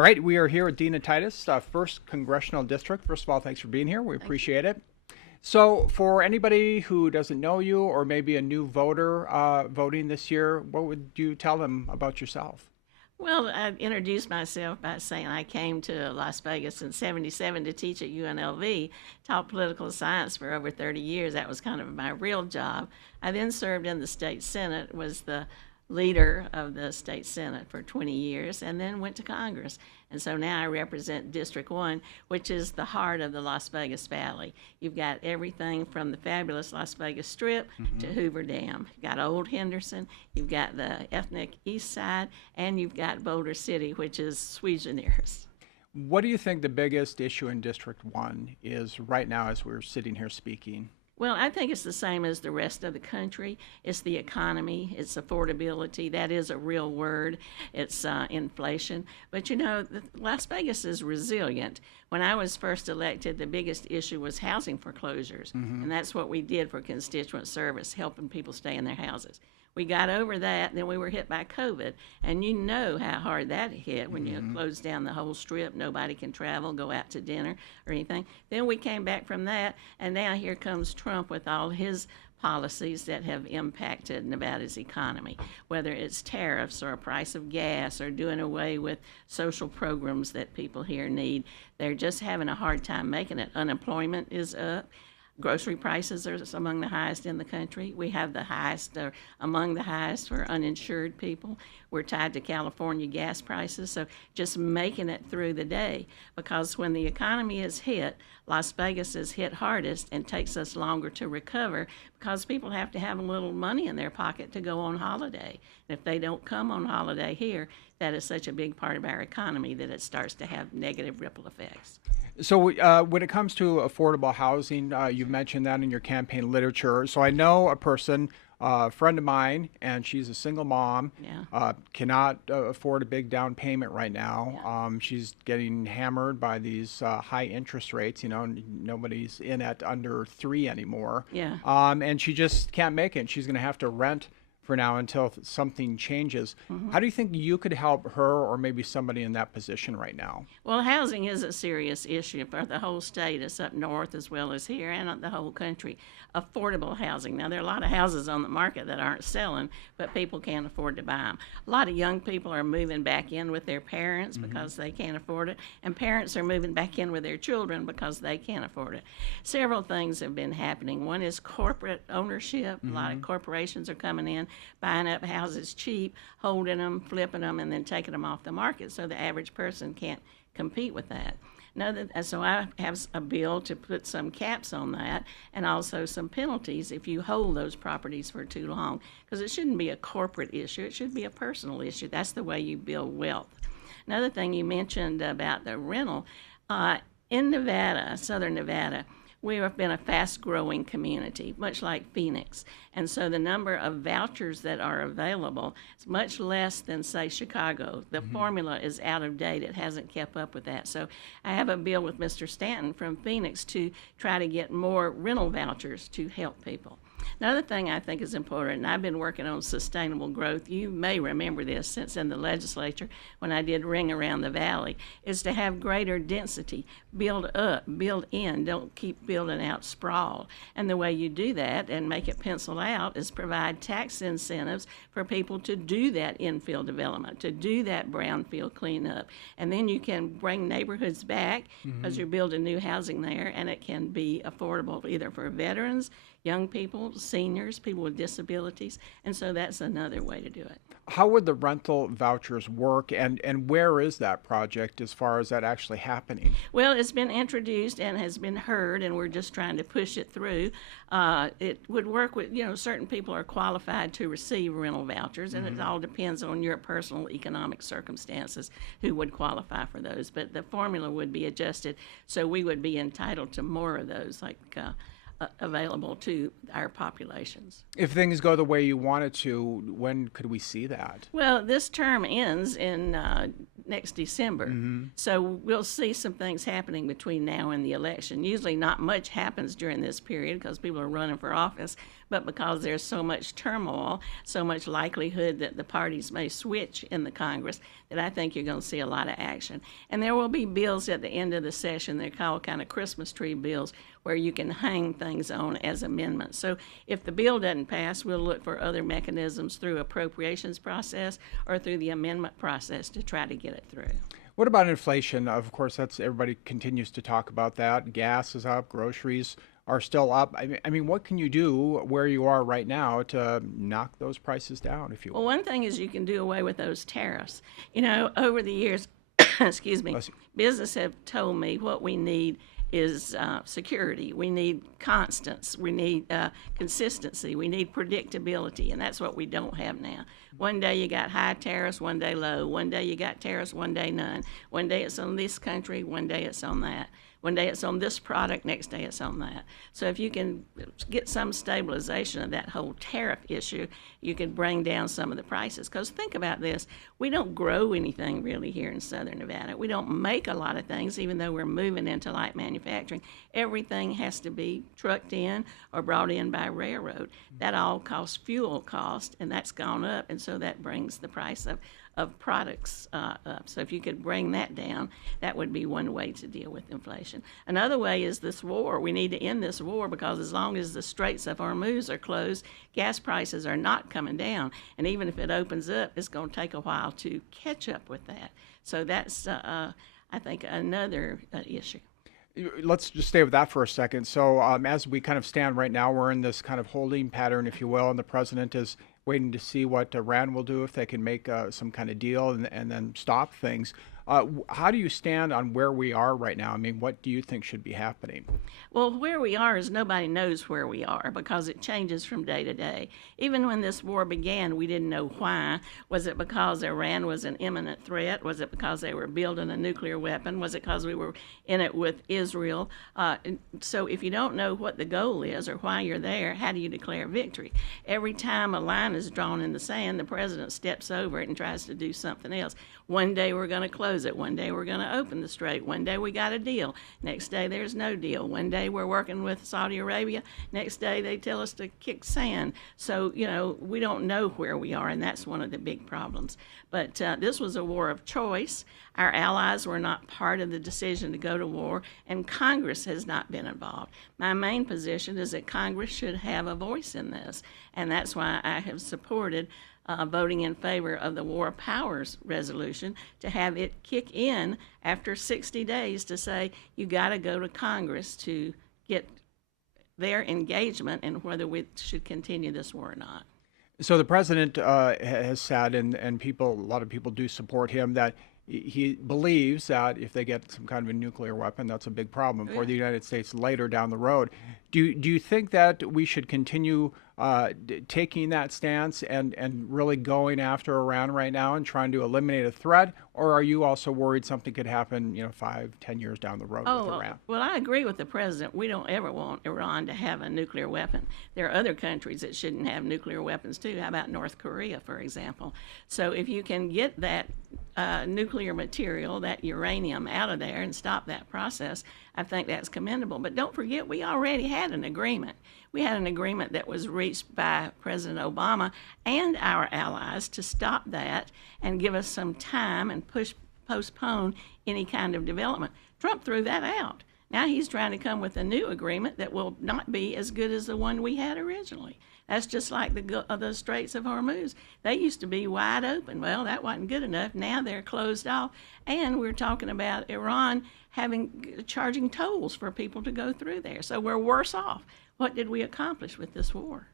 All right, we are here with Dina Titus, 1st Congressional District. First of all, thanks for being here. We appreciate it. So, for anybody who doesn't know you or maybe a new voter voting this year, what would you tell them about yourself? Well, I introduced myself by saying I came to Las Vegas in '77 to teach at UNLV, taught political science for over 30 years. That was kind of my real job. I then served in the state senate, was the leader of the state senate for 20 years, and then went to Congress. And so now I represent District 1, which is the heart of the Las Vegas Valley. You've got everything from the fabulous Las Vegas Strip to Hoover Dam. You've got Old Henderson, you've got the ethnic East Side, and you've got Boulder City, which is sui generis. What do you think the biggest issue in District 1 is right now as we're sitting here speaking? Well, I think it's the same as the rest of the country. It's the economy, it's affordability. That is a real word. It's inflation. But you know, Las Vegas is resilient. When I was first elected, the biggest issue was housing foreclosures. And that's what we did for constituent service, helping people stay in their houses. We got over that, then we were hit by COVID. And you know how hard that hit when you close down the whole strip. Nobody can travel, go out to dinner or anything. Then we came back from that, and now here comes Trump with all his policies that have impacted Nevada's economy, whether it's tariffs or a price of gas or doing away with social programs that people here need. They're just having a hard time making it. Unemployment is up. Grocery prices are among the highest in the country. We have the highest, or among the highest, for uninsured people. We're tied to California gas prices, so just making it through the day. Because when the economy is hit, Las Vegas is hit hardest and takes us longer to recover because people have to have a little money in their pocket to go on holiday. And if they don't come on holiday here, that is such a big part of our economy that it starts to have negative ripple effects. So, when it comes to affordable housing, you've mentioned that in your campaign literature. So, I know a person, a friend of mine, and she's a single mom, Yeah. cannot afford a big down payment right now. Yeah. She's getting hammered by these high interest rates. You know, nobody's in at under 3 anymore. Yeah. And she just can't make it. She's going to have to rent for now until something changes. How do you think you could help her or maybe somebody in that position right now? Well, housing is a serious issue for the whole state. It's up north as well as here and the whole country. Affordable housing. Now, there are a lot of houses on the market that aren't selling, but people can't afford to buy them. A lot of young people are moving back in with their parents because they can't afford it, and parents are moving back in with their children because they can't afford it. Several things have been happening. One is corporate ownership. A lot of corporations are coming in, buying up houses cheap, holding them, flipping them, and then taking them off the market so the average person can't compete with that. So I have a bill to put some caps on that and also some penalties if you hold those properties for too long, because it shouldn't be a corporate issue. It should be a personal issue. That's the way you build wealth. Another thing you mentioned about the rental, in Nevada, southern Nevada, we have been a fast-growing community, much like Phoenix. And so the number of vouchers that are available is much less than, say, Chicago. The formula is out of date. It hasn't kept up with that. So I have a bill with Mr. Stanton from Phoenix to try to get more rental vouchers to help people. Another thing I think is important, and I've been working on sustainable growth, you may remember this since in the legislature when I did Ring Around the Valley, is to have greater density, build up, build in, don't keep building out sprawl. And the way you do that and make it pencil out is provide tax incentives for people to do that infill development, to do that brownfield cleanup. And then you can bring neighborhoods back because you're building new housing there, and it can be affordable either for veterans, young people, seniors, people with disabilities, and so that's another way to do it. How would the rental vouchers work, and where is that project as far as that actually happening? Well, it's been introduced and has been heard, and we're just trying to push it through. It would work with, certain people are qualified to receive rental vouchers, and it all depends on your personal economic circumstances who would qualify for those. But the formula would be adjusted so we would be entitled to more of those, like available to our populations. If things go the way you want it to, when could we see that? Well, this term ends in next December. So we'll see some things happening between now and the election. Usually not much happens during this period because people are running for office, but because there's so much turmoil, so much likelihood that the parties may switch in the Congress, that I think you're going to see a lot of action. And there will be bills at the end of the session. They're called kind of Christmas tree bills where you can hang things on as amendments. So if the bill doesn't pass, we'll look for other mechanisms through appropriations process or through the amendment process to try to get it through. What about inflation? Of course, that's everybody continues to talk about that. Gas is up, groceries are still up. I mean, what can you do where you are right now to knock those prices down, if you will? Well, one thing is you can do away with those tariffs. You know, over the years, excuse me, business have told me what we need is security. We need constance. We need consistency. We need predictability, and that's what we don't have now. One day you got high tariffs, one day low. One day you got tariffs, one day none. One day it's on this country, one day it's on that. One day it's on this product, next day it's on that. So if you can get some stabilization of that whole tariff issue, you can bring down some of the prices. Because think about this, we don't grow anything really here in Southern Nevada. We don't make a lot of things, even though we're moving into light manufacturing. Everything has to be trucked in or brought in by railroad. That all costs fuel cost, and that's gone up, and so that brings the price of products up. So if you could bring that down, that would be one way to deal with inflation. Another way is this war. We need to end this war because as long as the Straits of Hormuz are closed, gas prices are not coming down. And even if it opens up, it's going to take a while to catch up with that. So that's, I think, another issue. Let's just stay with that for a second. So as we kind of stand right now, we're in this kind of holding pattern, if you will, and the president is waiting to see what Iran will do if they can make some kind of deal and then stop things. How do you stand on where we are right now? I mean, what do you think should be happening? Well, where we are is nobody knows where we are because it changes from day to day. Even when this war began, we didn't know why. Was it because Iran was an imminent threat? Was it because they were building a nuclear weapon? Was it because we were in it with Israel? So if you don't know what the goal is or why you're there, how do you declare victory? Every time a line is drawn in the sand, the president steps over it and tries to do something else. One day we're going to close it. One day we're going to open the strait. One day we got a deal. Next day there's no deal. One day we're working with Saudi Arabia. Next day they tell us to kick sand. So, you know, we don't know where we are, and that's one of the big problems. But this was a war of choice. Our allies were not part of the decision to go to war, and Congress has not been involved. My main position is that Congress should have a voice in this, and that's why I have supported voting in favor of the War Powers resolution to have it kick in after 60 days to say you got to go to Congress to get their engagement in whether we should continue this war or not. So the president has said, and people, a lot of people do support him, that he believes that if they get some kind of a nuclear weapon, that's a big problem for the United States later down the road. Do you think that we should continue taking that stance and really going after Iran right now and trying to eliminate a threat? Or are you also worried something could happen, 5-10 years down the road with Iran? Well, I agree with the president. We don't ever want Iran to have a nuclear weapon. There are other countries that shouldn't have nuclear weapons too. How about North Korea, for example? So if you can get that nuclear material, that uranium, out of there and stop that process, I think that's commendable. But don't forget, we already had an agreement. We had an agreement that was reached by President Obama and our allies to stop that and give us some time and postpone any kind of development. Trump threw that out. Now he's trying to come with a new agreement that will not be as good as the one we had originally. That's just like the Straits of Hormuz. They used to be wide open. Well, that wasn't good enough. Now they're closed off. And we're talking about Iran charging tolls for people to go through there. So we're worse off. What did we accomplish with this war?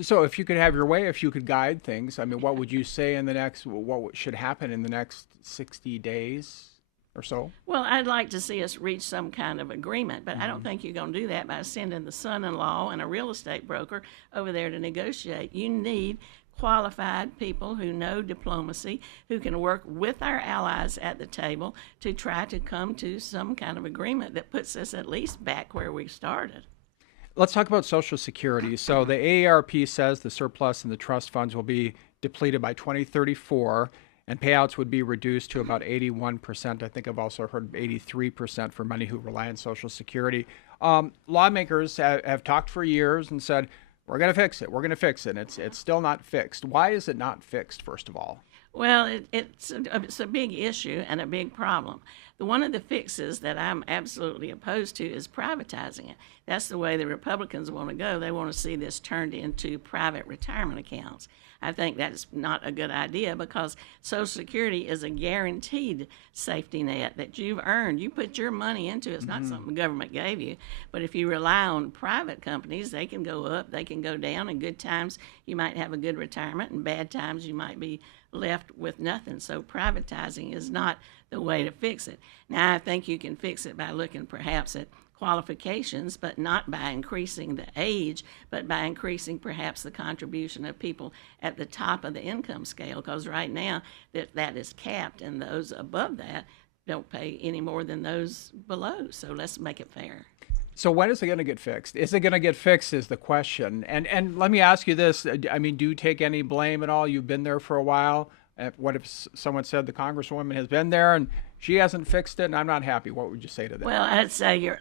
So if you could have your way, if you could guide things, I mean, what would you say what should happen in the next 60 days or so? Well, I'd like to see us reach some kind of agreement, but I don't think you're going to do that by sending the son-in-law and a real estate broker over there to negotiate. You need qualified people who know diplomacy, who can work with our allies at the table to try to come to some kind of agreement that puts us at least back where we started. Let's talk about Social Security. So the AARP says the surplus in the trust funds will be depleted by 2034. and payouts would be reduced to about 81%. I think I've also heard 83% for many who rely on Social Security. Lawmakers have talked for years and said, we're going to fix it. We're going to fix it. It's still not fixed. Why is it not fixed, first of all? Well, it's a big issue and a big problem. One of the fixes that I'm absolutely opposed to is privatizing it. That's the way the Republicans want to go. They want to see this turned into private retirement accounts. I think that's not a good idea because Social Security is a guaranteed safety net that you've earned. You put your money into it. It's not something the government gave you. But if you rely on private companies, they can go up, they can go down. In good times, you might have a good retirement. In bad times, you might be left with nothing. So privatizing is not the way to fix it. Now, I think you can fix it by looking perhaps at qualifications, but not by increasing the age, but by increasing perhaps the contribution of people at the top of the income scale, because right now that is capped, and those above that don't pay any more than those below. So let's make it fair. So when is it going to get fixed? Is it going to get fixed is the question. And let me ask you this. I mean, do you take any blame at all? You've been there for a while. What if someone said the Congresswoman has been there and she hasn't fixed it and I'm not happy? What would you say to that? Well, I'd say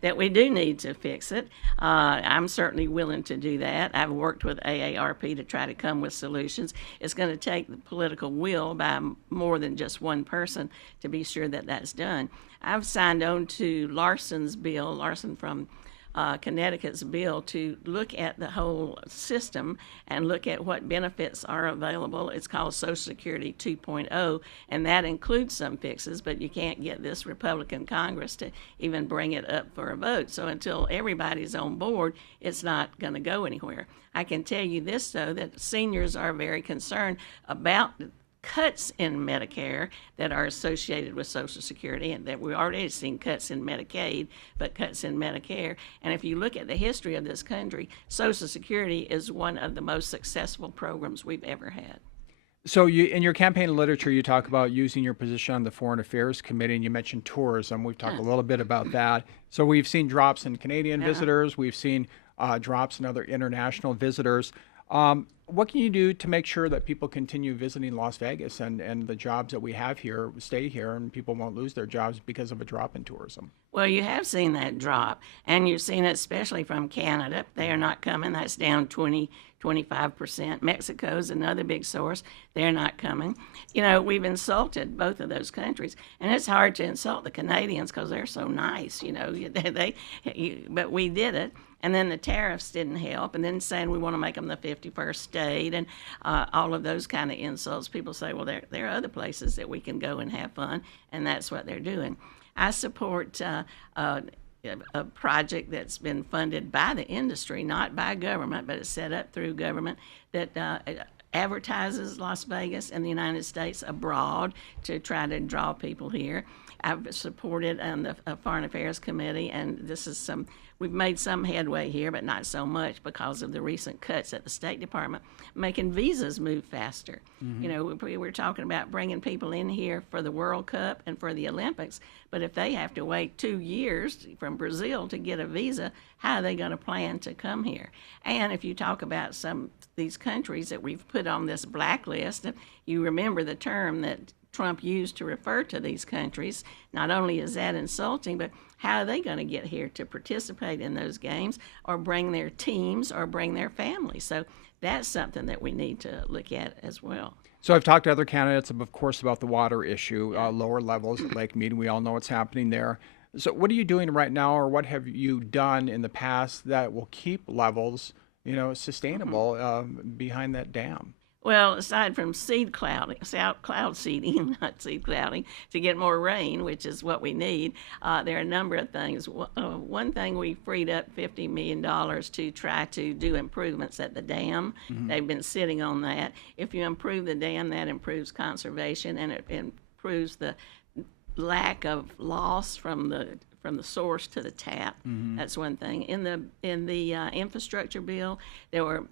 that we do need to fix it. I'm certainly willing to do that. I've worked with AARP to try to come with solutions. It's going to take the political will by more than just one person to be sure that that's done. I've signed on to Larson's bill, Larson from Connecticut's bill, to look at the whole system and look at what benefits are available. It's called Social Security 2.0, and that includes some fixes, but you can't get this Republican Congress to even bring it up for a vote. So until everybody's on board, it's not going to go anywhere. I can tell you this, though, that seniors are very concerned about cuts in Medicare that are associated with Social Security, and that we've already seen cuts in Medicaid, but cuts in Medicare. And if you look at the history of this country, Social Security is one of the most successful programs we've ever had. So you, in your campaign literature, you talk about using your position on the Foreign Affairs Committee, and you mentioned tourism. We've talked a little bit about that. So we've seen drops in Canadian visitors. We've seen drops in other international visitors. What can you do to make sure that people continue visiting Las Vegas and the jobs that we have here stay here and people won't lose their jobs because of a drop in tourism? Well, you have seen that drop, and you've seen it especially from Canada. They are not coming. That's down 25%. Mexico's another big source. They're not coming. You know, we've insulted both of those countries, and it's hard to insult the Canadians because they're so nice, you know. But we did it. And then the tariffs didn't help, and then saying we want to make them the 51st state, and all of those kind of insults. People say, well, there are other places that we can go and have fun, and that's what they're doing. I support a project that's been funded by the industry, not by government, but it's set up through government, that advertises Las Vegas and the United States abroad to try to draw people here. I've supported the Foreign Affairs Committee, and we've made some headway here, but not so much because of the recent cuts at the State Department, making visas move faster. Mm-hmm. You know, we're talking about bringing people in here for the World Cup and for the Olympics, but if they have to wait 2 years from Brazil to get a visa, how are they going to plan to come here? And if you talk about some of these countries that we've put on this blacklist, you remember the term that Trump used to refer to these countries. Not only is that insulting, but how are they going to get here to participate in those games or bring their teams or bring their families? So that's something that we need to look at as well. So I've talked to other candidates, of course, about the water issue, lower levels at Lake Mead. We all know what's happening there. So what are you doing right now, or what have you done in the past that will keep levels, sustainable behind that dam? Well, aside from cloud seeding, not seed clouding, to get more rain, which is what we need, there are a number of things. One thing, we freed up $50 million to try to do improvements at the dam. Mm-hmm. They've been sitting on that. If you improve the dam, that improves conservation, and it improves the lack of loss from the source to the tap. Mm-hmm. That's one thing. In the infrastructure bill, there were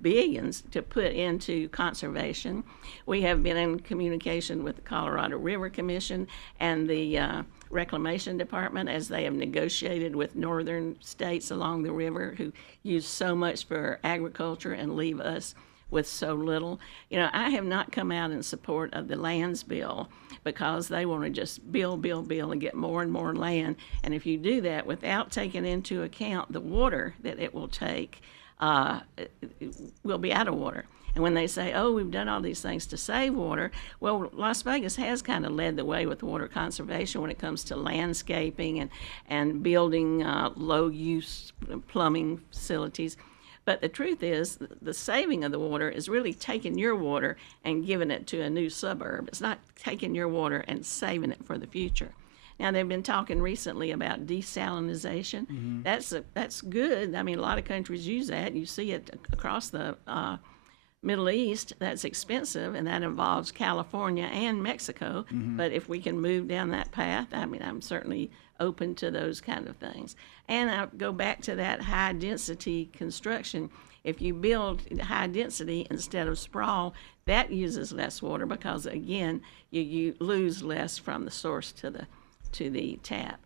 billions to put into conservation. We have been in communication with the Colorado River Commission and the Reclamation Department as they have negotiated with northern states along the river who use so much for agriculture and leave us with so little. You know, I have not come out in support of the lands bill because they want to just build, and get more and more land. And if you do that without taking into account the water that it will take, we'll be out of water. And when they say, oh, we've done all these things to save water, well, Las Vegas has kind of led the way with water conservation when it comes to landscaping and building low-use plumbing facilities. But the truth is, the saving of the water is really taking your water and giving it to a new suburb. It's not taking your water and saving it for the future. Now, they've been talking recently about desalinization. Mm-hmm. That's good. I mean, a lot of countries use that. You see it across the Middle East. That's expensive, and that involves California and Mexico. Mm-hmm. But if we can move down that path, I mean, I'm certainly open to those kind of things. And I'll go back to that high-density construction. If you build high density instead of sprawl, that uses less water because, again, you lose less from the source to the tap.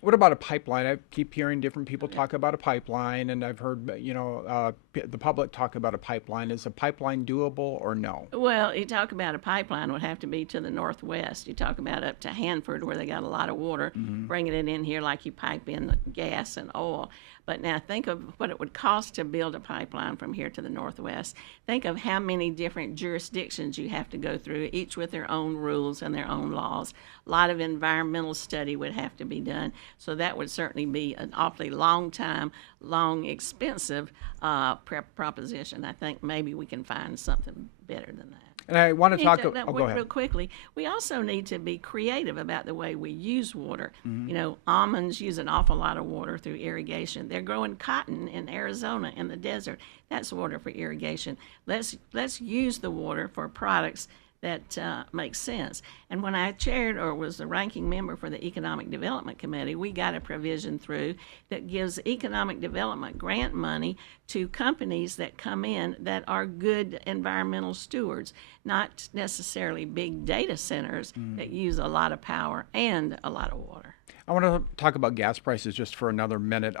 What about a pipeline? I keep hearing different people talk about a pipeline, and I've heard, the public talk about a pipeline. Is a pipeline doable or no? Well, you talk about a pipeline would have to be to the northwest. You talk about up to Hanford where they got a lot of water, mm-hmm. bringing it in here like you pipe in gas and oil. But now think of what it would cost to build a pipeline from here to the northwest. Think of how many different jurisdictions you have to go through, each with their own rules and their own laws. A lot of environmental study would have to be done. So that would certainly be an awfully long time, long, expensive proposition. I think maybe we can find something better than that. And I want to talk. Go ahead. Real quickly, we also need to be creative about the way we use water. Mm-hmm. You know, almonds use an awful lot of water through irrigation. They're growing cotton in Arizona in the desert. That's water for irrigation. Let's use the water for products that makes sense. And when I chaired or was the ranking member for the Economic Development Committee, we got a provision through that gives economic development grant money to companies that come in that are good environmental stewards, not necessarily big data centers that use a lot of power and a lot of water. I want to talk about gas prices just for another minute.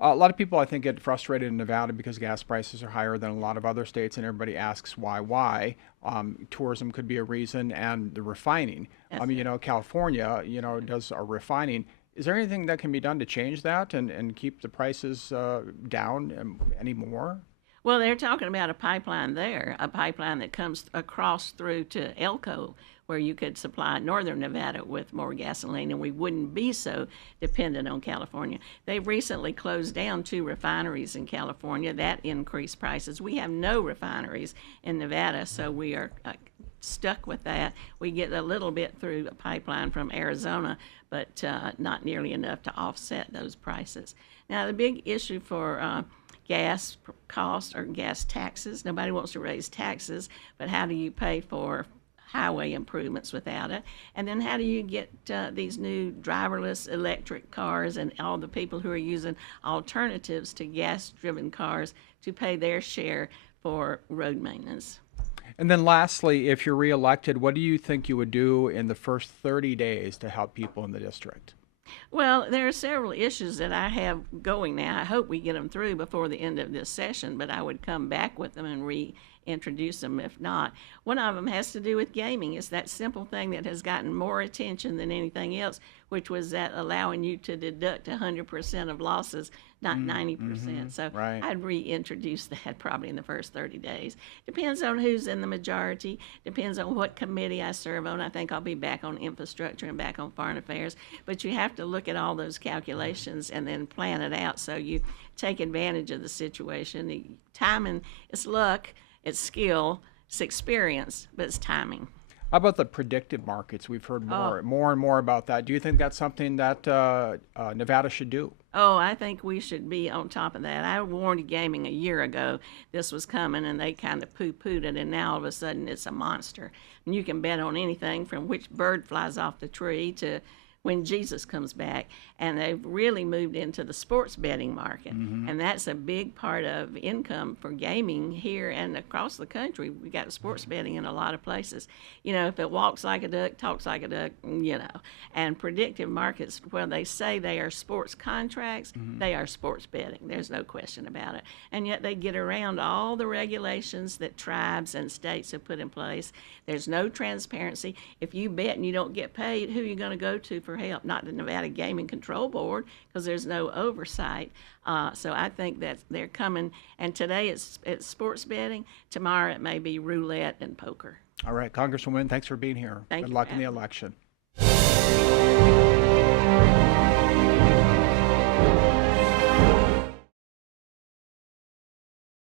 A lot of people, I think, get frustrated in Nevada because gas prices are higher than a lot of other states, and everybody asks why. Tourism could be a reason, and the refining. California, does a refining. Is there anything that can be done to change that and keep the prices down anymore? Well, they're talking about a pipeline there, a pipeline that comes across through to Elko, where you could supply northern Nevada with more gasoline, and we wouldn't be so dependent on California. They've recently closed down 2 refineries in California. That increased prices. We have no refineries in Nevada, so we are stuck with that. We get a little bit through a pipeline from Arizona, but not nearly enough to offset those prices. Now, the big issue for gas costs or gas taxes. Nobody wants to raise taxes, but how do you pay for highway improvements without it? And then how do you get these new driverless electric cars and all the people who are using alternatives to gas-driven cars to pay their share for road maintenance? And then lastly, if you're reelected, what do you think you would do in the first 30 days to help people in the district? Well, there are several issues that I have going now. I hope we get them through before the end of this session, but I would come back with them and reintroduce them if not. One of them has to do with gaming. It's that simple thing that has gotten more attention than anything else, which was that allowing you to deduct 100% of losses, not 90%. Mm-hmm. So right. I'd reintroduce that probably in the first 30 days. Depends on who's in the majority. Depends on what committee I serve on. I think I'll be back on infrastructure and back on foreign affairs. But you have to look at all those calculations and then plan it out so you take advantage of the situation. The timing, it's luck, it's skill, it's experience, but it's timing. How about the predictive markets? We've heard more and more about that. Do you think that's something that Nevada should do? Oh, I think we should be on top of that. I warned gaming a year ago this was coming, and they kind of poo-pooed it, and now all of a sudden it's a monster. And you can bet on anything from which bird flies off the tree to when Jesus comes back. And they've really moved into the sports betting market. And that's a big part of income for gaming here and across the country. We got sports betting in a lot of places. You know, if it walks like a duck, talks like a duck, you know. And predictive markets, where they say they are sports contracts, they are sports betting. There's no question about it. And yet they get around all the regulations that tribes and states have put in place. There's no transparency. If you bet and you don't get paid, who are you going to go to for help? Not the Nevada Gaming Control Board, because there's no oversight. So I think that they're coming, and today it's sports betting. Tomorrow it may be roulette and poker. All right, Congresswoman, thanks for being here. Thank Good you luck for in the having me. election.